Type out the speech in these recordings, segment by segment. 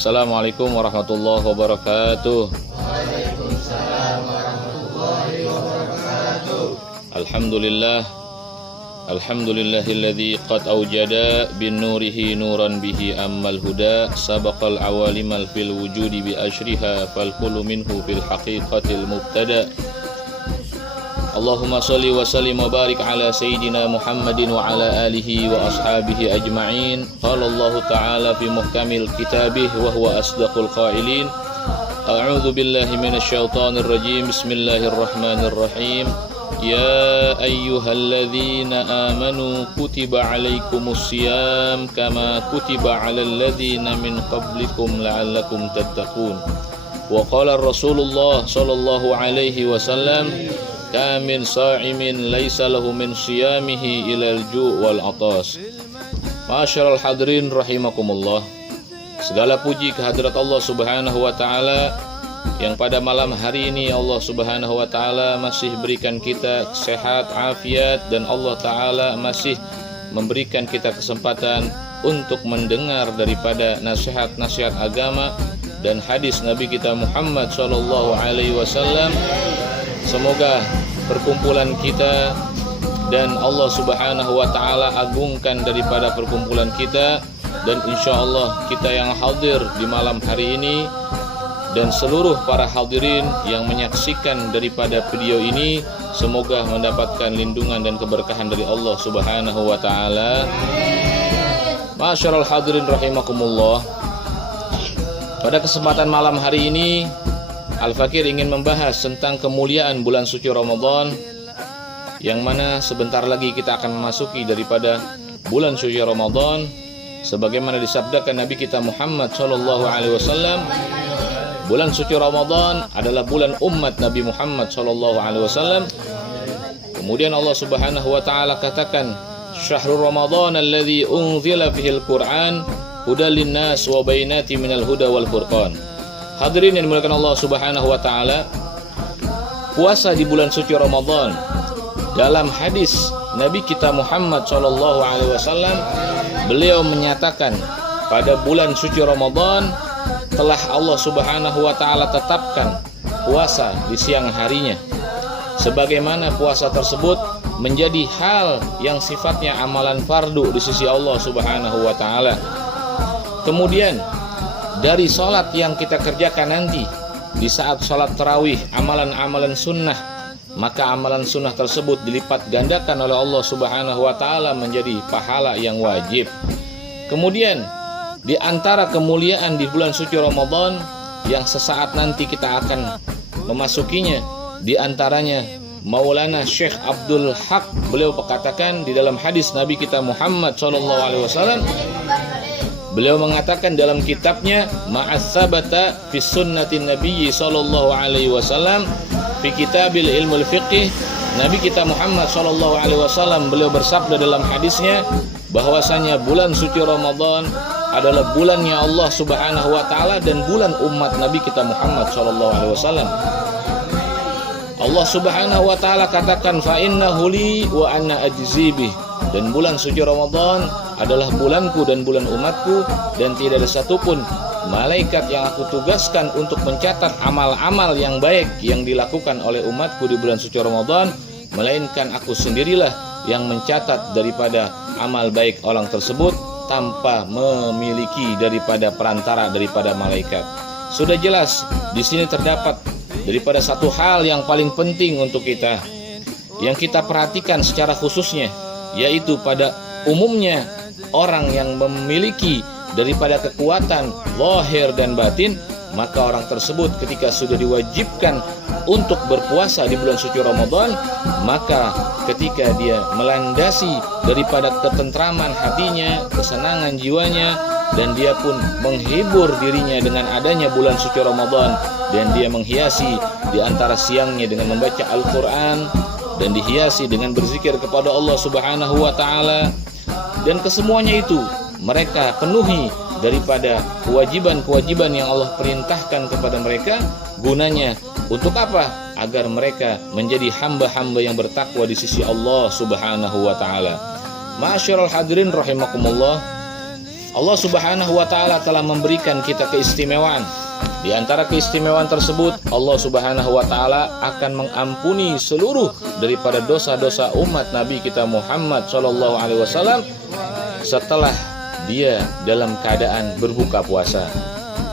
Assalamualaikum warahmatullahi wabarakatuh. Waalaikumsalam warahmatullahi wabarakatuh. Alhamdulillahilladzi qad awjada bin nurihi nuran bihi ammal huda sabaqal awalimal fil wujudi bi asyriha fal kullu minhu fil haqiqatil mubtada. Allahumma salli wa sallim wa barik ala sayyidina Muhammadin wa ala alihi wa ashabihi ajma'in. Qala Allah ta'ala fi muhkamil kitabih wa huwa asdaqul qailin. A'udzu billahi minasyaitonir rajim. Bismillahirrahmanirrahim. Ya ayyuhalladzina amanu kutiba alaikumus syiyam kama kutiba alal ladzina min qablikum la'allakum tattaqun. Wa qala Rasulullah sallallahu alaihi wasallam kamin sa'imin laisa lahu min siyamihi ilal ju' wal atas. Ma'asyiral hadirin rahimakumullah. Segala puji kehadirat Allah Subhanahu wa taala yang pada malam hari ini Allah Subhanahu wa taala masih berikan kita sehat, afiat, dan Allah taala masih memberikan kita kesempatan untuk mendengar daripada nasihat-nasihat agama dan hadis Nabi kita Muhammad sallallahu alaihi wasallam. Semoga perkumpulan kita dan Allah Subhanahu wa taala agungkan daripada perkumpulan kita, dan insyaallah kita yang hadir di malam hari ini dan seluruh para hadirin yang menyaksikan daripada video ini semoga mendapatkan lindungan dan keberkahan dari Allah Subhanahu wa taala. Masyarul hadirin rahimakumullah. Pada kesempatan malam hari ini Al-Fakir ingin membahas tentang kemuliaan bulan suci Ramadan, yang mana sebentar lagi kita akan memasuki daripada bulan suci Ramadan, sebagaimana disabdakan Nabi kita Muhammad sallallahu alaihi wasallam. Bulan suci Ramadan adalah bulan umat Nabi Muhammad sallallahu alaihi wasallam. Kemudian Allah Subhanahu wa taala katakan, "Syahrul Ramadan alladzi unzila fihil Qur'an hudal linnas wa bainatin minal huda wal furqan." Hadirin yang dimuliakan Allah Subhanahu wa taala, puasa di bulan suci Ramadan, dalam hadis Nabi kita Muhammad sallallahu alaihi wasallam, beliau menyatakan pada bulan suci Ramadan telah Allah Subhanahu wa taala tetapkan puasa di siang harinya, sebagaimana puasa tersebut menjadi hal yang sifatnya amalan fardu di sisi Allah Subhanahu wa taala. Kemudian dari sholat yang kita kerjakan nanti di saat sholat tarawih, amalan-amalan sunnah, maka amalan sunnah tersebut dilipat gandakan oleh Allah Subhanahu wa taala menjadi pahala yang wajib. Kemudian di antara kemuliaan di bulan suci Ramadan yang sesaat nanti kita akan memasukinya, di antaranya Maulana Syekh Abdul Haq, beliau berkatakan di dalam hadis Nabi kita Muhammad sallallahu alaihi wasallam, beliau mengatakan dalam kitabnya Ma'as-sabata fi sunnatin Nabi sallallahu alaihi wasallam fi kitabil ilmul fiqh, Nabi kita Muhammad sallallahu alaihi wasallam beliau bersabda dalam hadisnya bahwasanya bulan suci Ramadan adalah bulannya Allah Subhanahu wa taala dan bulan umat Nabi kita Muhammad sallallahu alaihi wasallam. Allah Subhanahu wa taala katakan fa innahu li wa ana ajzi bih, dan bulan suci Ramadan adalah bulanku dan bulan umatku, dan tidak ada satupun malaikat yang aku tugaskan untuk mencatat amal-amal yang baik yang dilakukan oleh umatku di bulan suci Ramadan, melainkan aku sendirilah yang mencatat daripada amal baik orang tersebut tanpa memiliki daripada perantara daripada malaikat. Sudah jelas di sini terdapat daripada satu hal yang paling penting untuk kita yang kita perhatikan secara khususnya, yaitu pada umumnya orang yang memiliki daripada kekuatan zahir dan batin, maka orang tersebut ketika sudah diwajibkan untuk berpuasa di bulan suci Ramadan, maka ketika dia melandasi daripada ketentraman hatinya, kesenangan jiwanya, dan dia pun menghibur dirinya dengan adanya bulan suci Ramadan, dan dia menghiasi di antara siangnya dengan membaca Al-Quran, dan dihiasi dengan berzikir kepada Allah Subhanahu wa taala, dan kesemuanya itu mereka penuhi daripada kewajiban-kewajiban yang Allah perintahkan kepada mereka. Gunanya untuk apa? Agar mereka menjadi hamba-hamba yang bertakwa di sisi Allah Subhanahu wa taala. Ma'asyiral hadirin rahimakumullah. Allah Subhanahu wa taala telah memberikan kita keistimewaan. Di antara keistimewaan tersebut, Allah Subhanahu wa taala akan mengampuni seluruh daripada dosa-dosa umat Nabi kita Muhammad sallallahu alaihi wasallam setelah dia dalam keadaan berbuka puasa.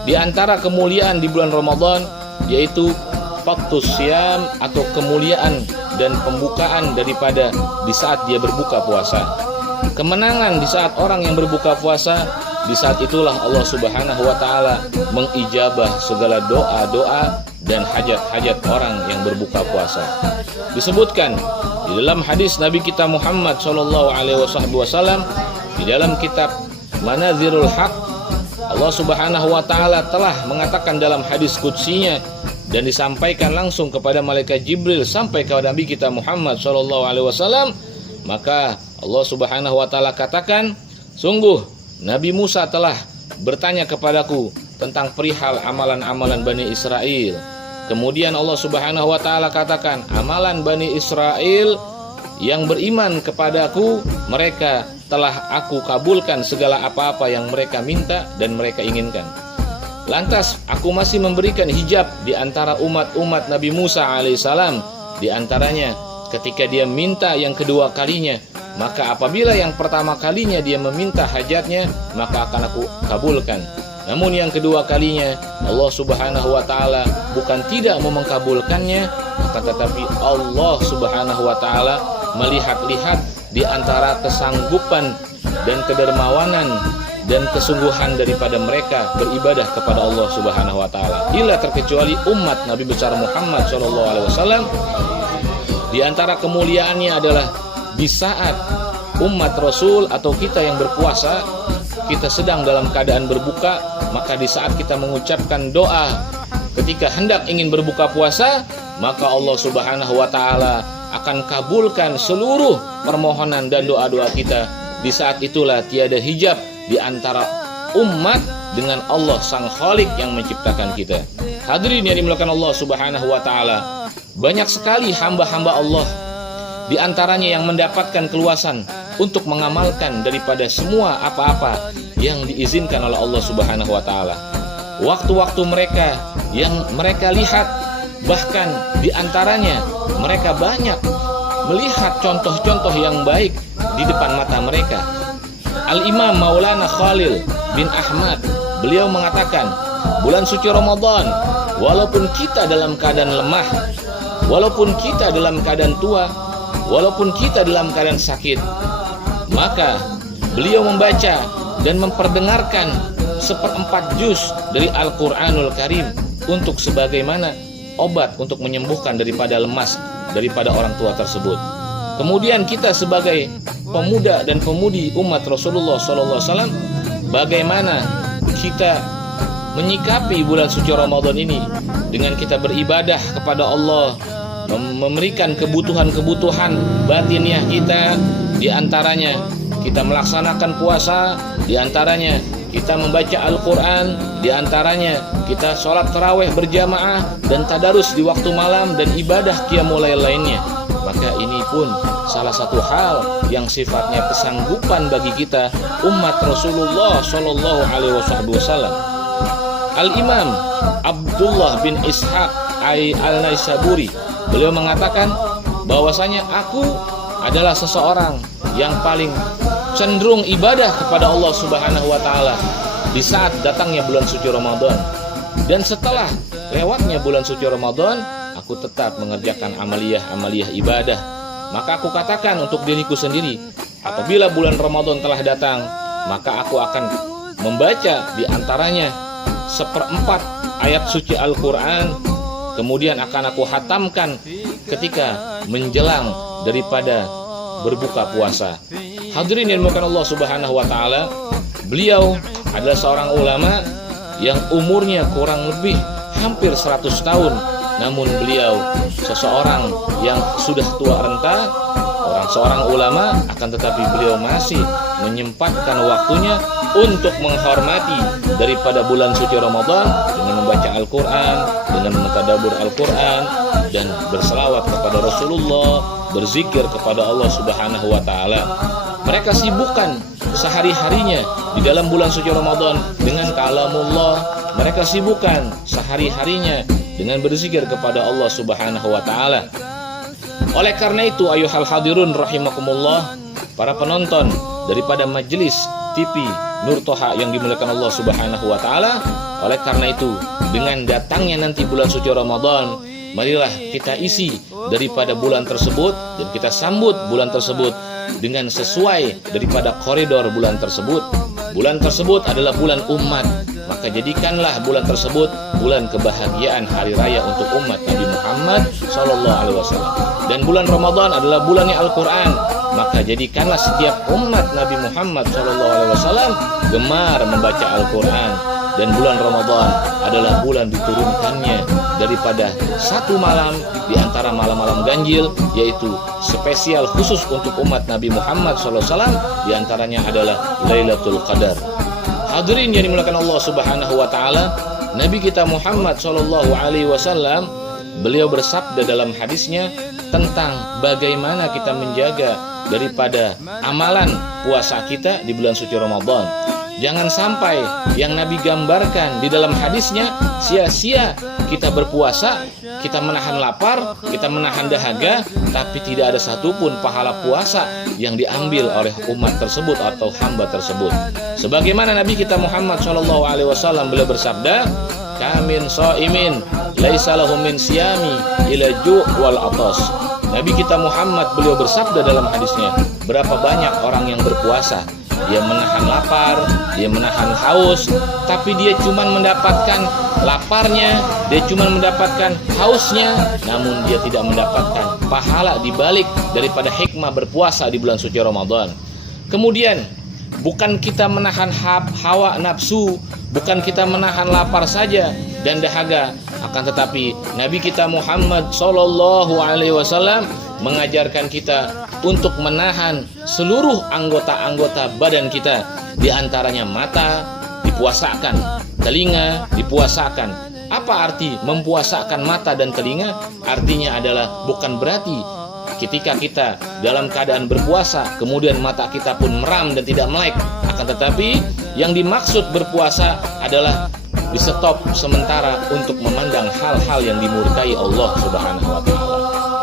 Di antara kemuliaan di bulan Ramadan yaitu faktus siam atau kemuliaan dan pembukaan daripada di saat dia berbuka puasa. Kemenangan di saat orang yang berbuka puasa, di saat itulah Allah Subhanahu wa taala mengijabah segala doa-doa dan hajat-hajat orang yang berbuka puasa. Disebutkan di dalam hadis Nabi kita Muhammad sallallahu alaihi wasallam di dalam kitab Manazirul Haq, Allah Subhanahu wa taala telah mengatakan dalam hadis qudsinya dan disampaikan langsung kepada malaikat Jibril sampai kepada Nabi kita Muhammad sallallahu alaihi wasallam. Maka Allah Subhanahu wa taala katakan, sungguh Nabi Musa telah bertanya kepadaku tentang perihal amalan-amalan Bani Israel. Kemudian Allah Subhanahu wa taala katakan, amalan Bani Israel yang beriman kepadaku, mereka telah aku kabulkan segala apa-apa yang mereka minta dan mereka inginkan. Lantas aku masih memberikan hijab di antara umat-umat Nabi Musa alaihissalam. Di antaranya ketika dia minta yang kedua kalinya, maka apabila yang pertama kalinya dia meminta hajatnya, maka akan aku kabulkan. Namun yang kedua kalinya Allah Subhanahu wa taala bukan tidak mau mengkabulkannya, akan tetapi Allah Subhanahu wa taala melihat-lihat di antara kesanggupan dan kedermawanan dan kesungguhan daripada mereka beribadah kepada Allah Subhanahu wa taala. Illa terkecuali umat Nabi besar Muhammad sallallahu alaihi wasallam, di antara kemuliaannya adalah di saat umat Rasul atau kita yang berpuasa, kita sedang dalam keadaan berbuka, maka di saat kita mengucapkan doa ketika hendak ingin berbuka puasa, maka Allah Subhanahu wa taala akan kabulkan seluruh permohonan dan doa-doa kita. Di saat itulah tiada hijab di antara umat dengan Allah Sang Khalik yang menciptakan kita. Hadirin yang dimuliakan Allah Subhanahu wa taala, banyak sekali hamba-hamba Allah di antaranya yang mendapatkan keluasan untuk mengamalkan daripada semua apa-apa yang diizinkan oleh Allah Subhanahu wa taala. Waktu-waktu mereka yang mereka lihat, bahkan di antaranya mereka banyak melihat contoh-contoh yang baik di depan mata mereka. Al-Imam Maulana Khalil bin Ahmad, beliau mengatakan, bulan suci Ramadan, walaupun kita dalam keadaan lemah, walaupun kita dalam keadaan tua, walaupun kita dalam keadaan sakit, maka beliau membaca dan memperdengarkan 1/4 juz dari Al-Quranul Karim untuk sebagaimana obat untuk menyembuhkan daripada lemas daripada orang tua tersebut. Kemudian kita sebagai pemuda dan pemudi umat Rasulullah SAW, bagaimana kita menyikapi bulan suci Ramadan ini dengan kita beribadah kepada Allah, memberikan kebutuhan-kebutuhan batiniah kita. Di antaranya kita melaksanakan puasa, di antaranya kita membaca Al-Quran, di antaranya kita sholat tarawih berjamaah dan tadarus di waktu malam dan ibadah qiyamul lail lainnya. Maka ini pun salah satu hal yang sifatnya kesanggupan bagi kita umat Rasulullah Shallallahu Alaihi Wasallam. Al-Imam Abdullah bin Ishaq Al-Naisaburi, beliau mengatakan bahwasanya aku adalah seseorang yang paling cenderung ibadah kepada Allah Subhanahu wa taala di saat datangnya bulan suci Ramadan. Dan setelah lewatnya bulan suci Ramadan, aku tetap mengerjakan amaliyah ibadah. Maka aku katakan untuk diriku sendiri, apabila bulan Ramadan telah datang, maka aku akan membaca di antaranya 1/4 ayat suci Al-Quran, kemudian akan aku hatamkan ketika menjelang daripada berbuka puasa. Hadirin yang dimuliakan Allah Subhanahu wa taala, beliau adalah seorang ulama yang umurnya kurang lebih hampir 100 tahun. Namun beliau seseorang yang sudah tua renta, seorang ulama, akan tetapi beliau masih menyempatkan waktunya untuk menghormati daripada bulan suci Ramadan dengan membaca Al-Quran, dengan mentadabbur Al-Quran, dan berselawat kepada Rasulullah, berzikir kepada Allah Subhanahu wa ta'ala. Mereka sibukkan sehari-harinya di dalam bulan suci Ramadan dengan kalamullah. Mereka sibukkan sehari-harinya dengan berzikir kepada Allah Subhanahu wa taala. Oleh karena itu, ayuhal hadirun rahimakumullah, para penonton daripada majelis TV Nur Toha yang dimuliakan Allah Subhanahu wa taala, oleh karena itu, dengan datangnya nanti bulan suci Ramadan, marilah kita isi daripada bulan tersebut dan kita sambut bulan tersebut dengan sesuai daripada koridor bulan tersebut. Bulan tersebut adalah bulan umat, maka jadikanlah bulan tersebut bulan kebahagiaan hari raya untuk umat Nabi Muhammad SAW. Dan bulan Ramadan adalah bulannya Al-Quran, maka jadikanlah setiap umat Nabi Muhammad SAW gemar membaca Al-Quran. Dan bulan Ramadan adalah bulan diturunkannya daripada satu malam di antara malam-malam ganjil, yaitu spesial khusus untuk umat Nabi Muhammad SAW, di antaranya adalah Lailatul Qadar. Hadirin yang dimuliakan Allah Subhanahu wa taala, Nabi kita Muhammad SAW, beliau bersabda dalam hadisnya tentang bagaimana kita menjaga daripada amalan puasa kita di bulan suci Ramadan. Jangan sampai yang Nabi gambarkan di dalam hadisnya sia-sia kita berpuasa, kita menahan lapar, kita menahan dahaga, tapi tidak ada satupun pahala puasa yang diambil oleh umat tersebut atau hamba tersebut. Sebagaimana Nabi kita Muhammad SAW beliau bersabda, "Kamin shaimin laisa lahu min siyami ila ju' wal atas." Nabi kita Muhammad beliau bersabda dalam hadisnya, berapa banyak orang yang berpuasa, dia menahan lapar, dia menahan haus, tapi dia cuma mendapatkan laparnya, dia cuma mendapatkan hausnya, namun dia tidak mendapatkan pahala dibalik daripada hikmah berpuasa di bulan suci Ramadan. Kemudian, bukan kita menahan hawa nafsu, bukan kita menahan lapar saja dan dahaga, akan tetapi Nabi kita Muhammad SAW mengajarkan kita untuk menahan seluruh anggota-anggota badan kita, di antaranya mata dipuasakan, telinga dipuasakan. Apa arti mempuasakan mata dan telinga? Artinya adalah bukan berarti ketika kita dalam keadaan berpuasa kemudian mata kita pun meram dan tidak melek, akan tetapi yang dimaksud berpuasa adalah di stop sementara untuk memandang hal-hal yang dimurkai Allah Subhanahu wa taala.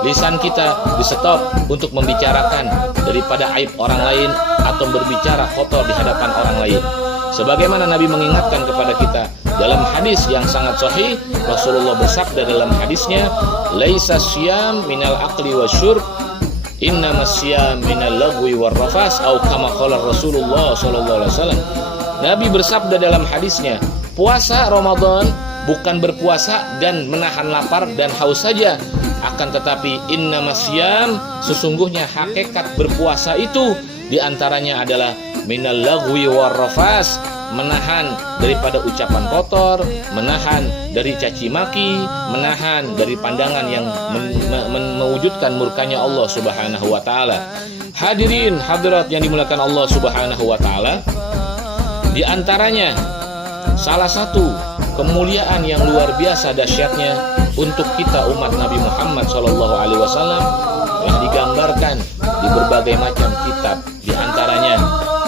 Lisan kita di stop untuk membicarakan daripada aib orang lain atau berbicara kotor di hadapan orang lain. Sebagaimana Nabi mengingatkan kepada kita dalam hadis yang sangat sahih, Rasulullah bersabda dalam hadisnya, "Laisa syiyam minal aqli wasyurb, innamas syiyam minal lagwi warrafas," atau kama qala Rasulullah sallallahu alaihi wasallam. Nabi bersabda dalam hadisnya, puasa Ramadan bukan berpuasa dan menahan lapar dan haus saja, akan tetapi innamas syiyam, sesungguhnya hakikat berpuasa itu diantaranya adalah minal lagwi warrafas, menahan daripada ucapan kotor, menahan dari caci maki, menahan dari pandangan yang mewujudkan murkanya Allah Subhanahu wa taala. Hadirin hadirat yang dimuliakan Allah Subhanahu wa taala, di antaranya salah satu kemuliaan yang luar biasa dahsyatnya untuk kita umat Nabi Muhammad SAW yang digambarkan di berbagai macam kitab, di antaranya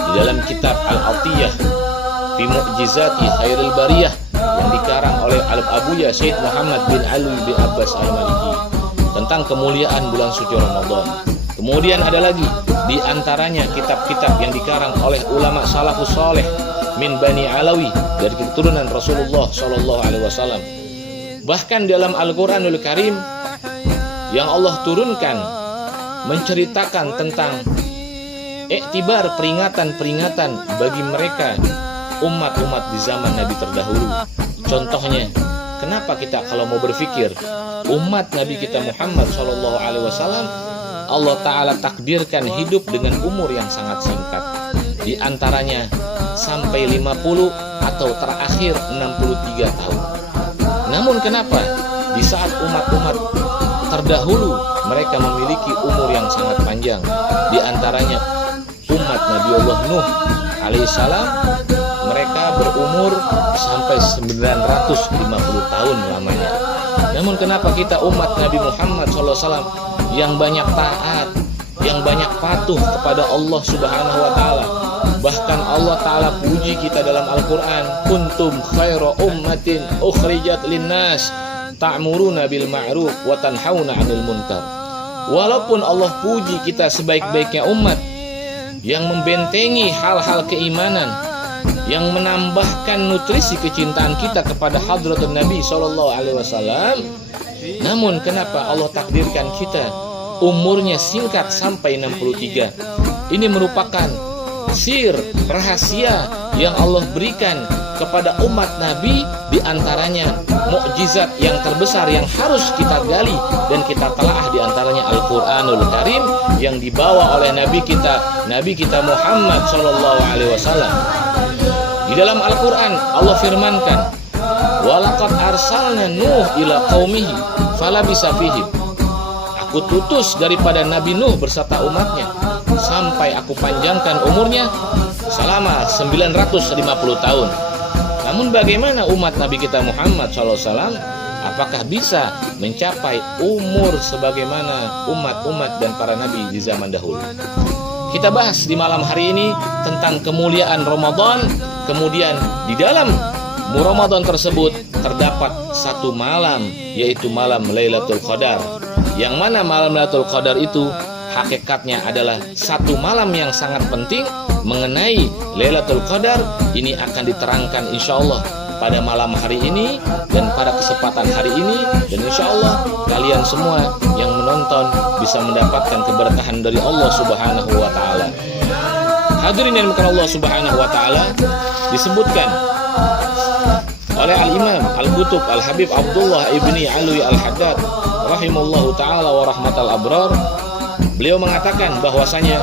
di dalam kitab Al-Atiyah fi Mu'jizati Khairil Bariyah yang dikarang oleh Al-Abuya Syed Muhammad bin Ali bin Abbas Al-Maliki tentang kemuliaan bulan suci Ramadan. Kemudian ada lagi di antaranya kitab-kitab yang dikarang oleh ulama salafus saleh min Bani Alawi dari keturunan Rasulullah SAW. Bahkan dalam Al-Quranul Karim yang Allah turunkan menceritakan tentang iktibar peringatan-peringatan bagi mereka umat-umat di zaman Nabi terdahulu. Contohnya, kenapa kita kalau mau berpikir umat Nabi kita Muhammad SAW, Allah Ta'ala takdirkan hidup dengan umur yang sangat singkat, di antaranya sampai 50 atau terakhir 63 tahun. Namun kenapa di saat umat-umat terdahulu mereka memiliki umur yang sangat panjang? Di antaranya umat Nabi Allah Nuh alaihissalam, mereka berumur sampai 950 tahun lamanya. Namun kenapa kita umat Nabi Muhammad SAW yang banyak taat, yang banyak patuh kepada Allah Subhanahu wa taala. Bahkan Allah taala puji kita dalam Al-Qur'an, kuntum khaira ummatin ukhrijat linnas ta'muruna bil ma'ruf wa tanhauna 'anil munkar. Walaupun Allah puji kita sebaik-baiknya umat yang membentengi hal-hal keimanan, yang menambahkan nutrisi kecintaan kita kepada hadratun Nabi sallallahu alaihi wasallam, namun kenapa Allah takdirkan kita umurnya singkat sampai 63? Ini merupakan sir rahasia yang Allah berikan kepada umat Nabi, di antaranya mukjizat yang terbesar yang harus kita gali dan kita telaah, di antaranya Al-Qur'anul Karim yang dibawa oleh Nabi kita Muhammad sallallahu alaihi wasallam. Di dalam Al-Qur'an Allah firmankan, walaqad arsalna Nuh ila qaumihi falabisa fihim. Aku tutus daripada Nabi Nuh berserta umatnya sampai aku panjangkan umurnya selama 950 tahun. Namun bagaimana umat Nabi kita Muhammad SAW? Apakah bisa mencapai umur sebagaimana umat-umat dan para nabi di zaman dahulu? Kita bahas di malam hari ini tentang kemuliaan Ramadan. Kemudian di dalam Ramadan tersebut terdapat satu malam, yaitu malam Lailatul Qadar. Yang mana malam Lailatul Qadar itu hakikatnya adalah satu malam yang sangat penting. Mengenai Lailatul Qadar ini akan diterangkan insyaallah pada malam hari ini dan pada kesempatan hari ini, dan insyaallah kalian semua yang menonton bisa mendapatkan keberkahan dari Allah Subhanahu wa taala. Hadirin yang dimuliakan Allah Subhanahu wa taala, disebutkan oleh Al-Imam Al-Qutub Al-Habib Abdullah ibni Alwi Al-Haddad rahimallahu taala wa rahmatal abrar. Beliau mengatakan bahwasanya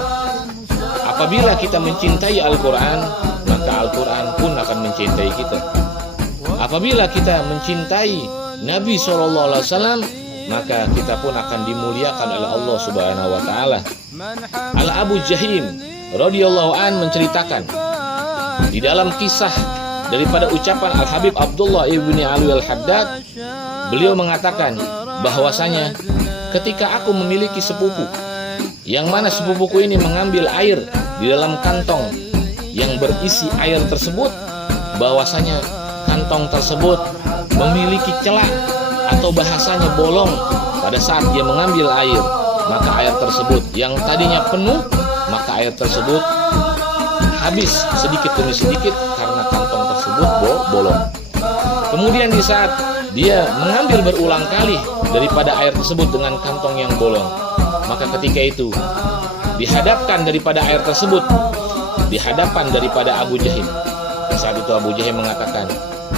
apabila kita mencintai Al-Quran, maka Al-Quran pun akan mencintai kita. Apabila kita mencintai Nabi SAW, maka kita pun akan dimuliakan oleh Allah Subhanahu wa taala. Al-Abu Jahim radhiyallahu an menceritakan di dalam kisah daripada ucapan Al-Habib Abdullah ibni Alwi Al-Haddad, beliau mengatakan bahwasanya ketika aku memiliki sepupu, yang mana sepupuku ini mengambil air di dalam kantong yang berisi air tersebut, bahwasanya kantong tersebut memiliki celah atau bahasanya bolong. Pada saat dia mengambil air, maka air tersebut yang tadinya penuh, maka air tersebut habis sedikit demi sedikit karena kantong tersebut bolong. Kemudian di saat dia mengambil berulang kali daripada air tersebut dengan kantong yang bolong, maka ketika itu dihadapkan daripada air tersebut di hadapan daripada Abu Jahim. Saat itu Abu Jahim mengatakan,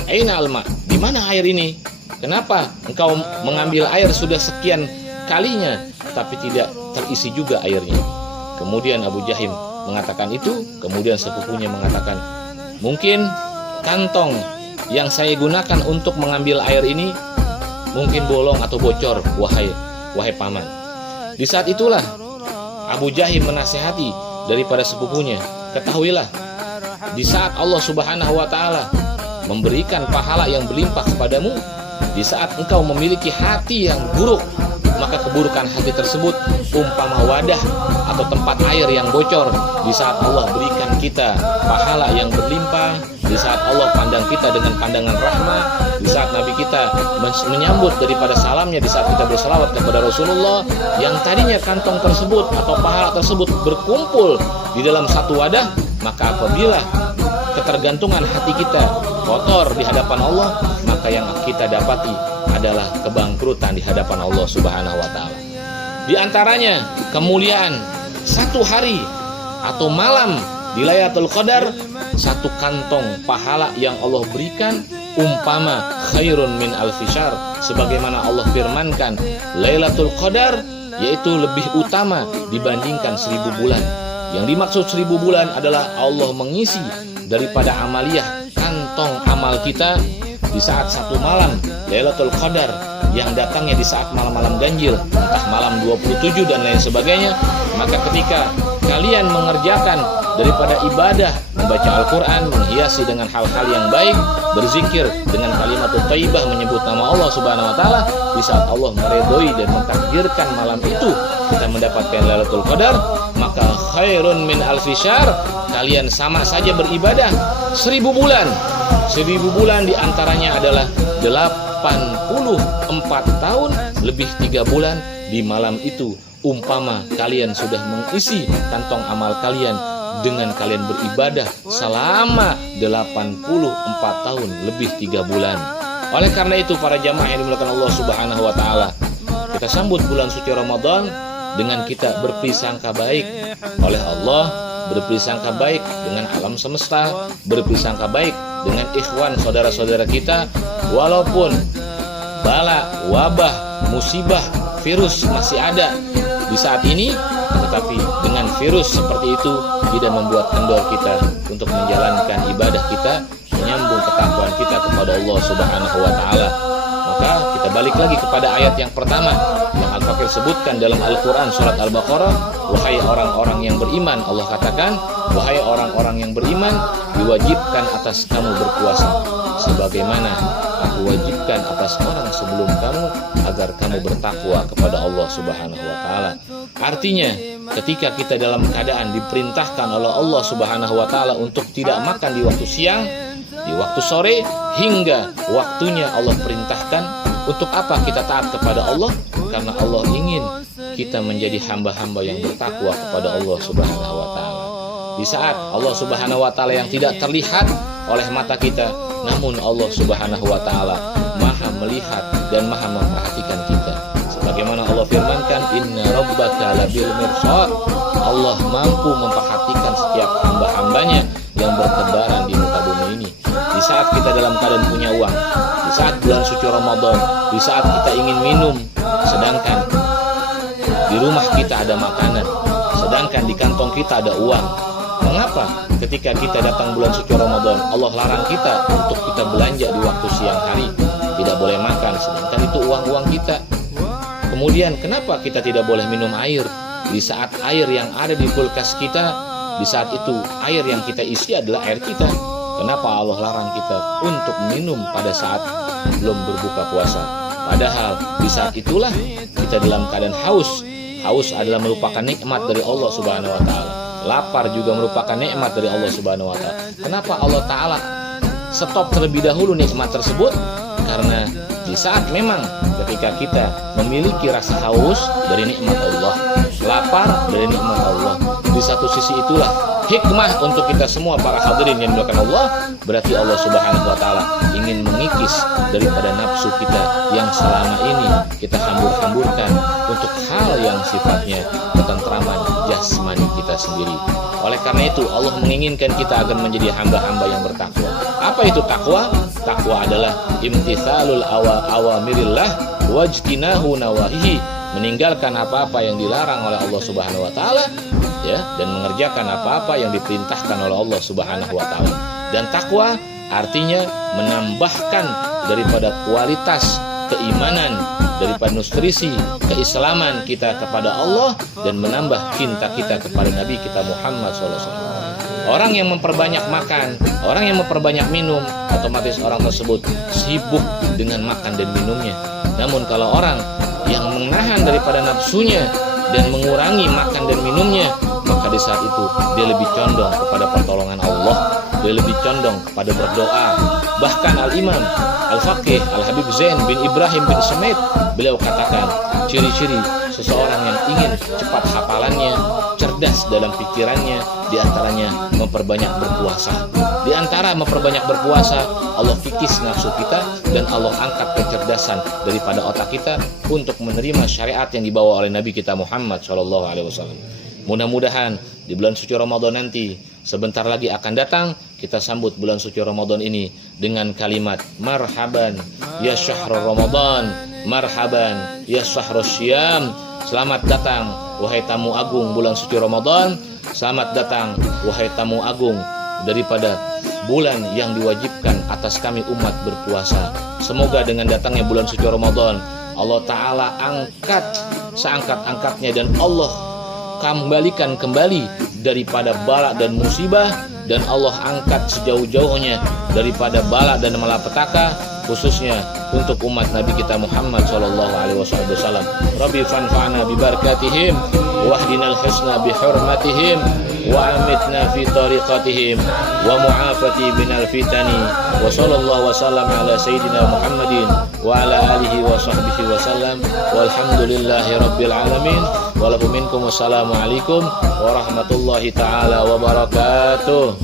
"Aina alma? Di mana air ini? Kenapa engkau mengambil air sudah sekian kalinya tapi tidak terisi juga airnya?" Kemudian Abu Jahim mengatakan itu, kemudian sepupunya mengatakan, "Mungkin kantong yang saya gunakan untuk mengambil air ini mungkin bolong atau bocor, wahai paman." Di saat itulah Abu Jahim menasihati daripada sepupunya, "Ketahuilah, di saat Allah Subhanahu wa taala memberikan pahala yang berlimpah kepadamu, di saat engkau memiliki hati yang buruk, maka keburukan hati tersebut umpama wadah atau tempat air yang bocor. Di saat Allah berikan kita pahala yang berlimpah, di saat Allah pandang kita dengan pandangan rahmat, di saat Nabi kita menyambut daripada salamnya, di saat kita berselawat kepada Rasulullah, yang tadinya kantong tersebut atau pahala tersebut berkumpul di dalam satu wadah, maka apabila ketergantungan hati kita kotor di hadapan Allah, maka yang kita dapati adalah kebangkrutan di hadapan Allah Subhanahu wa taala." Di antaranya kemuliaan satu hari atau malam di Lailatul Qadar, satu kantong pahala yang Allah berikan umpama khairun min alfi syahr, sebagaimana Allah firmankan Lailatul Qadar yaitu lebih utama dibandingkan 1000 bulan. Yang dimaksud 1000 bulan adalah Allah mengisi daripada amaliyah kantong amal kita di saat satu malam Lailatul Qadar yang datangnya di saat malam-malam ganjil, entah malam 27 dan lain sebagainya. Maka ketika kalian mengerjakan daripada ibadah, membaca Al-Quran, menghiasi dengan hal-hal yang baik, berzikir dengan kalimat thayyibah, menyebut nama Allah Subhanahu wa taala, di saat Allah meridhoi dan mentakdirkan malam itu kita mendapatkan Lailatul Qadar, maka khairun min alfi syahr, kalian sama saja beribadah 1000 bulan. 1000 bulan diantaranya adalah 84 tahun lebih 3 bulan. Di malam itu umpama kalian sudah mengisi kantong amal kalian dengan kalian beribadah selama 84 tahun lebih 3 bulan. Oleh karena itu para jamaah yang dimuliakan Allah Subhanahu wa taala, kita sambut bulan suci Ramadan dengan kita berprasangka baik oleh Allah, berprasangka baik dengan alam semesta, berprasangka baik dengan ikhwan saudara-saudara kita, walaupun bala, wabah, musibah, virus masih ada di saat ini, tetapi dengan virus seperti itu tidak membuat kendor kita untuk menjalankan ibadah kita, menyambung ketakwaan kita kepada Allah Subhanahu wa taala. Maka kita balik lagi kepada ayat yang pertama yang Al-Fakir sebutkan dalam Al-Quran surat Al-Baqarah. Wahai orang-orang yang beriman, Allah katakan, wahai orang-orang yang beriman, diwajibkan atas kamu berpuasa sebagaimana aku wajibkan atas orang sebelum kamu, agar kamu bertakwa kepada Allah Subhanahu wa taala. Artinya, ketika kita dalam keadaan diperintahkan oleh Allah Subhanahu wa taala untuk tidak makan di waktu siang, di waktu sore, hingga waktunya Allah perintahkan, untuk apa kita taat kepada Allah? Karena Allah ingin kita menjadi hamba-hamba yang bertakwa kepada Allah Subhanahu wa taala. Di saat Allah Subhanahu wa taala yang tidak terlihat oleh mata kita, namun Allah Subhanahu wa taala Maha melihat dan Maha memperhatikan kita. Sebagaimana Allah firmankan, inna rabbaka labil mirsad. Allah mampu memperhatikan setiap hamba-hambanya yang bertebaran di muka bumi ini. Di saat kita dalam keadaan punya uang, di saat bulan suci Ramadan, di saat kita ingin minum, sedangkan di rumah kita ada makanan, sedangkan di kantong kita ada uang. Mengapa ketika kita datang bulan suci Ramadan, Allah larang kita untuk kita belanja di waktu siang hari, tidak boleh makan, sedangkan itu uang-uang kita. Kemudian kenapa kita tidak boleh minum air di saat air yang ada di kulkas kita, di saat itu air yang kita isi adalah air kita? Kenapa Allah larang kita untuk minum pada saat belum berbuka puasa? Padahal di saat itulah kita dalam keadaan haus. Haus adalah merupakan nikmat dari Allah Subhanahu wa taala. Lapar juga merupakan nikmat dari Allah Subhanahu wa taala. Kenapa Allah taala stop terlebih dahulu nikmat tersebut? Karena di saat memang ketika kita memiliki rasa haus dari nikmat Allah, lapar dari nikmat Allah, di satu sisi itulah hikmah untuk kita semua para hadirin yang dimuliakan Allah. Berarti Allah Subhanahu wa taala ingin mengikis daripada nafsu kita yang selama ini kita hambur-hamburkan untuk hal yang sifatnya ketentraman jasmani kita sendiri. Oleh karena itu Allah menginginkan kita agar menjadi hamba-hamba yang bertakwa. Apa itu takwa? Takwa adalah imtithalul awamirillah wajtinahu nawahihi, meninggalkan apa-apa yang dilarang oleh Allah Subhanahu wa taala, ya, dan mengerjakan apa-apa yang diperintahkan oleh Allah Subhanahu wa taala. Dan takwa artinya menambahkan daripada kualitas keimanan, daripada nutrisi keislaman kita kepada Allah, dan menambah cinta kita kepada Nabi kita Muhammad SAW. Orang yang memperbanyak makan, orang yang memperbanyak minum, otomatis orang tersebut sibuk dengan makan dan minumnya. Namun kalau orang yang menahan daripada nafsunya dan mengurangi makan dan minumnya, maka di saat itu dia lebih condong kepada pertolongan Allah, dia lebih condong kepada berdoa. Bahkan Al-Imam Al-Faqih Al-Habib Zain bin Ibrahim bin Sumait, beliau katakan ciri-ciri seseorang yang ingin cepat hafalannya, cerdas dalam pikirannya, diantaranya memperbanyak berpuasa. Di antara memperbanyak berpuasa, Allah kikis nafsu kita dan Allah angkat kecerdasan daripada otak kita untuk menerima syariat yang dibawa oleh Nabi kita Muhammad SAW. Mudah-mudahan di bulan suci Ramadan nanti sebentar lagi akan datang, kita sambut bulan suci Ramadan ini dengan kalimat marhaban ya syahrul Ramadan, marhaban ya syahrul syiyam. Selamat datang wahai tamu agung bulan suci Ramadan, selamat datang wahai tamu agung daripada bulan yang diwajibkan atas kami umat berpuasa. Semoga dengan datangnya bulan suci Ramadan, Allah Ta'ala angkat seangkat-angkatnya dan Allah kembalikan kembali daripada bala dan musibah, dan Allah angkat sejauh-jauhnya daripada bala dan malapetaka, khususnya untuk umat Nabi kita Muhammad sallallahu alaihi wasallam. Rabbi fanfa'na bi barakatihim wahdinal husna bi hurmatihim wa amitna fi tariqatihim wa mu'afati minal fitani wa sallallahu wasallam ala sayyidina Muhammadin wa ala alihi wa sahbihi wasallam walhamdulillahi rabbil alamin wa lakum minkum wassalamu alaikum warahmatullahi taala wabarakatuh.